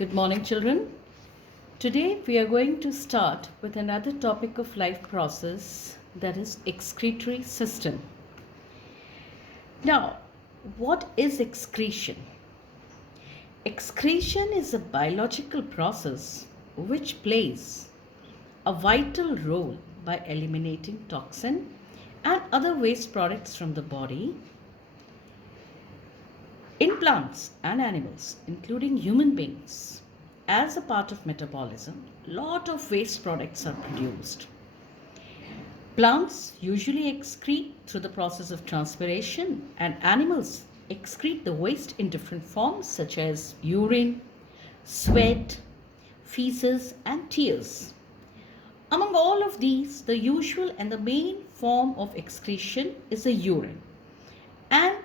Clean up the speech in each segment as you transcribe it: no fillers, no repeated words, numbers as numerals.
Good morning, children. Today we are going to start with another topic of life process, that is excretory system. Now, what is excretion? Excretion is a biological process which plays a vital role by eliminating toxin and other waste products from the body. In plants and animals, including human beings, as a part of metabolism, lot of waste products are produced. Plants usually excrete through the process of transpiration, and animals excrete the waste in different forms such as urine, sweat, feces, and tears. Among all of these, the usual and the main form of excretion is the urine. And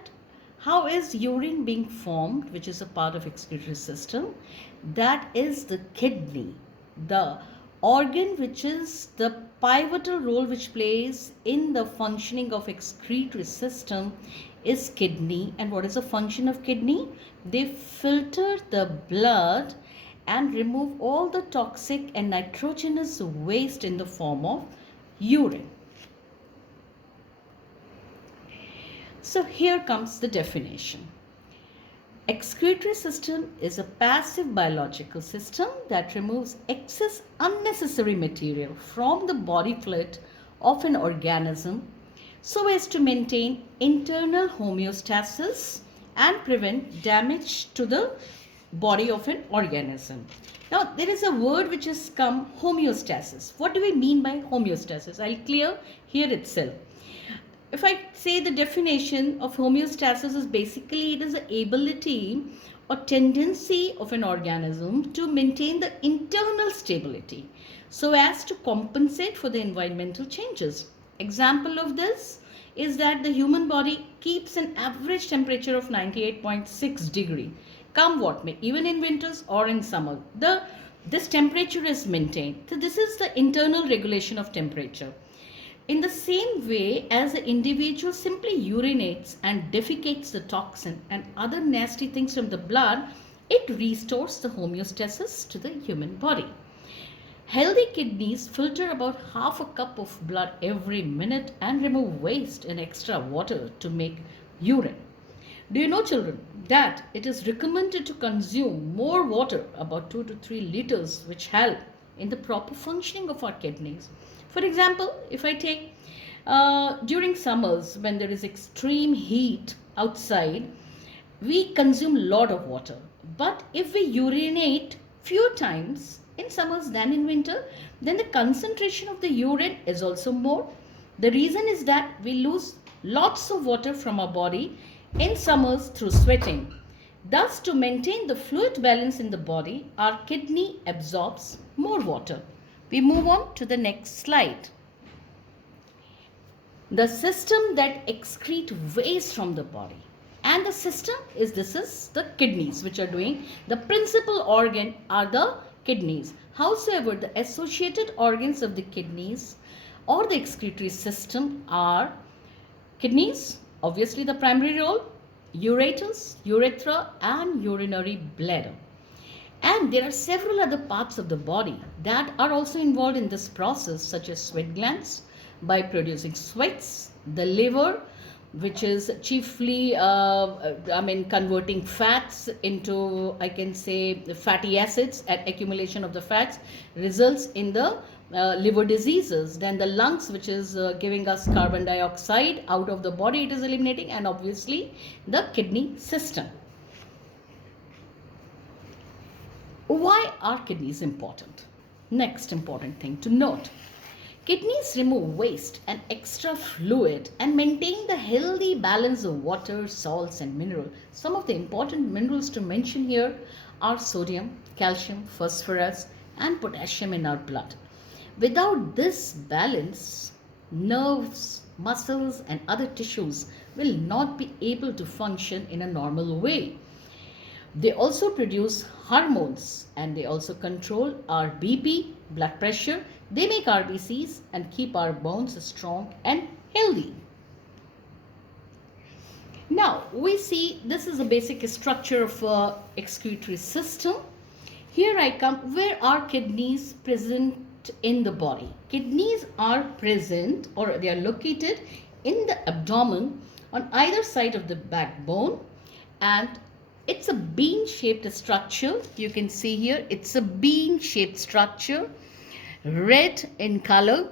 how is urine being formed, which is a part of excretory system? That is the kidney, the organ which is the pivotal role which plays in the functioning of excretory system is kidney. And what is the function of kidney? They filter the blood and remove all the toxic and nitrogenous waste in the form of urine. So here comes the definition. Excretory system is a passive biological system that removes excess unnecessary material from the body fluid of an organism so as to maintain internal homeostasis and prevent damage to the body of an organism. Now there is a word which has come, homeostasis. What do we mean by homeostasis? I'll clear here itself. If I say the definition of homeostasis is basically it is the ability or tendency of an organism to maintain the internal stability so as to compensate for the environmental changes. Example of this is that the human body keeps an average temperature of 98.6 degree, come what may, even in winters or in summer. This temperature is maintained. So this is the internal regulation of temperature. In the same way as the individual simply urinates and defecates the toxin and other nasty things from the blood, it restores the homeostasis to the human body. Healthy kidneys filter about half a cup of blood every minute and remove waste and extra water to make urine. Do you know, children, that it is recommended to consume more water, about 2 to 3 liters, which help in the proper functioning of our kidneys. For example, if I take during summers when there is extreme heat outside, we consume a lot of water. But if we urinate few times in summers than in winter, then the concentration of the urine is also more. The reason is that we lose lots of water from our body in summers through sweating. Thus, to maintain the fluid balance in the body, our kidney absorbs more water. We move on to the next slide. The system that excrete waste from the body. And the system is, this is the kidneys which are doing. The principal organ are the kidneys. Howsoever, the associated organs of the kidneys or the excretory system are kidneys, obviously the primary role, ureters, urethra and urinary bladder. And there are several other parts of the body that are also involved in this process, such as sweat glands by producing sweats, the liver, which is chiefly converting fats into, I can say, fatty acids, and accumulation of the fats results in the liver diseases. Then the lungs, which is giving us carbon dioxide out of the body, it is eliminating, and obviously the kidney system. Why are kidneys important? Next important thing to note. Kidneys remove waste and extra fluid and maintain the healthy balance of water, salts and minerals. Some of the important minerals to mention here are sodium, calcium, phosphorus and potassium in our blood. Without this balance, nerves, muscles and other tissues will not be able to function in a normal way. They also produce hormones and they also control our BP, blood pressure. They make RBCs and keep our bones strong and healthy. Now we see this is a basic structure of excretory system. Here I come. Where are kidneys present in the body? Kidneys are present, or they are located in the abdomen on either side of the backbone, and it's a bean shaped structure. You can see here it's a bean shaped structure, red in color,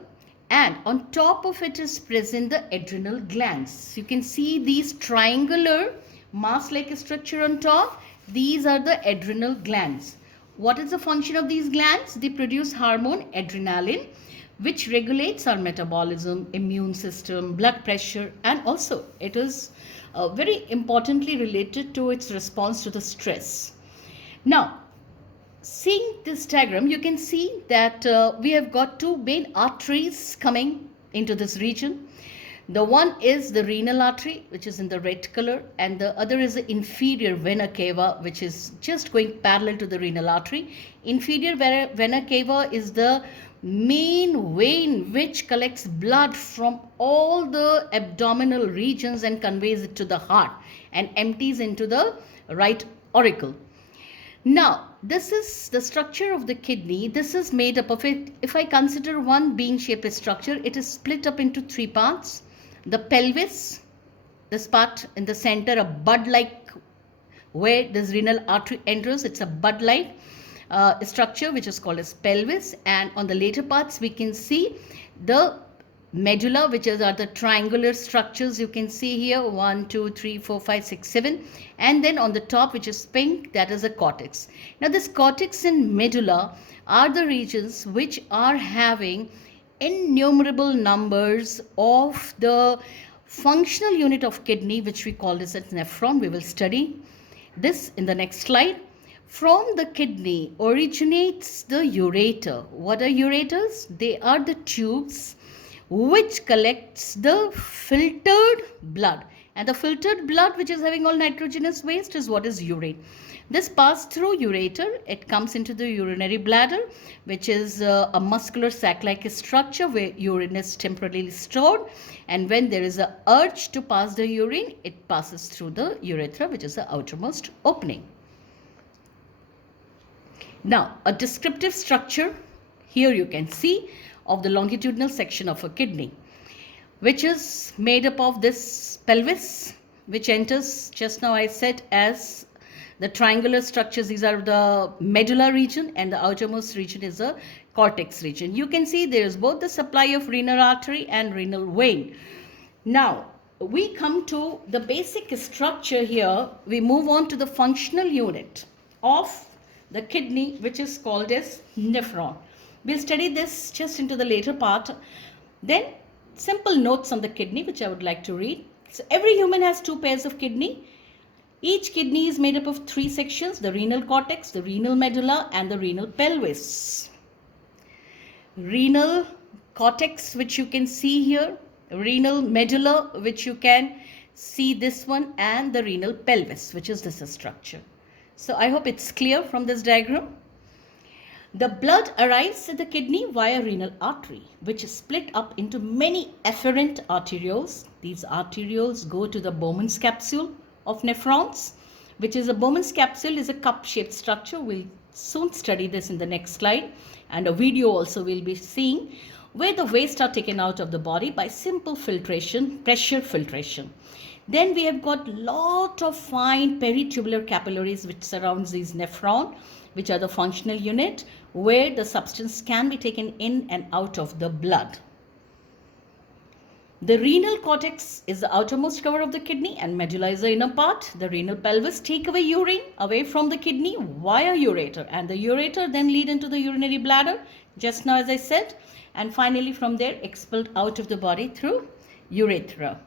and on top of it is present the adrenal glands. You can see these triangular mass like structure on top. These are the adrenal glands. What is the function of these glands? They produce hormone adrenaline, which regulates our metabolism, immune system, blood pressure, and also it is very importantly related to its response to the stress. Now, seeing this diagram, you can see that we have got two main arteries coming into this region. The one is the renal artery, which is in the red color, and the other is the inferior vena cava, which is just going parallel to the renal artery. Inferior vena cava is the main vein which collects blood from all the abdominal regions and conveys it to the heart and empties into the right auricle. Now, this is the structure of the kidney. This is made up of it. If I consider one bean-shaped structure, it is split up into three parts. The pelvis, this part in the center, a bud-like where this renal artery enters. It's a bud-like structure which is called as pelvis. And on the later parts, we can see the medulla, which are the triangular structures you can see here, 1, 2, 3, 4, 5, 6, 7, and then on the top, which is pink, that is a cortex. Now this cortex and medulla are the regions which are having innumerable numbers of the functional unit of kidney, which we call this as nephron. We will study this in the next slide. From the kidney originates the ureter. What are ureters? They are the tubes which collects the filtered blood, and the filtered blood which is having all nitrogenous waste is what is urine. This passes through ureter. It comes into the urinary bladder, which is a muscular sac-like structure where urine is temporarily stored, and when there is an urge to pass the urine, it passes through the urethra, which is the outermost opening. Now, a descriptive structure here you can see of the longitudinal section of a kidney, which is made up of this pelvis, which enters, just now I said, as the triangular structures. These are the medulla region, and the outermost region is the cortex region. You can see there is both the supply of renal artery and renal vein. Now, we come to the basic structure here. We move on to the functional unit of the kidney, which is called as nephron. We'll study this just into the later part. Then simple notes on the kidney, which I would like to read. So every human has two pairs of kidney. Each kidney is made up of three sections: the renal cortex, the renal medulla, and the renal pelvis. Renal cortex, which you can see here, renal medulla, which you can see this one, and the renal pelvis, which is this structure. So I hope it's clear from this diagram. The blood arrives at the kidney via renal artery, which is split up into many afferent arterioles. These arterioles go to the Bowman's capsule of nephrons, which is a Bowman's capsule is a cup-shaped structure. We'll soon study this in the next slide, and a video also we'll be seeing, where the waste are taken out of the body by simple filtration, pressure filtration. Then we have got lot of fine peritubular capillaries which surrounds these nephron, which are the functional unit, where the substance can be taken in and out of the blood. The renal cortex is the outermost cover of the kidney, and medulla is the inner part. The renal pelvis take away urine away from the kidney via ureter, and the ureter then lead into the urinary bladder, just now as I said, and finally from there expelled out of the body through urethra.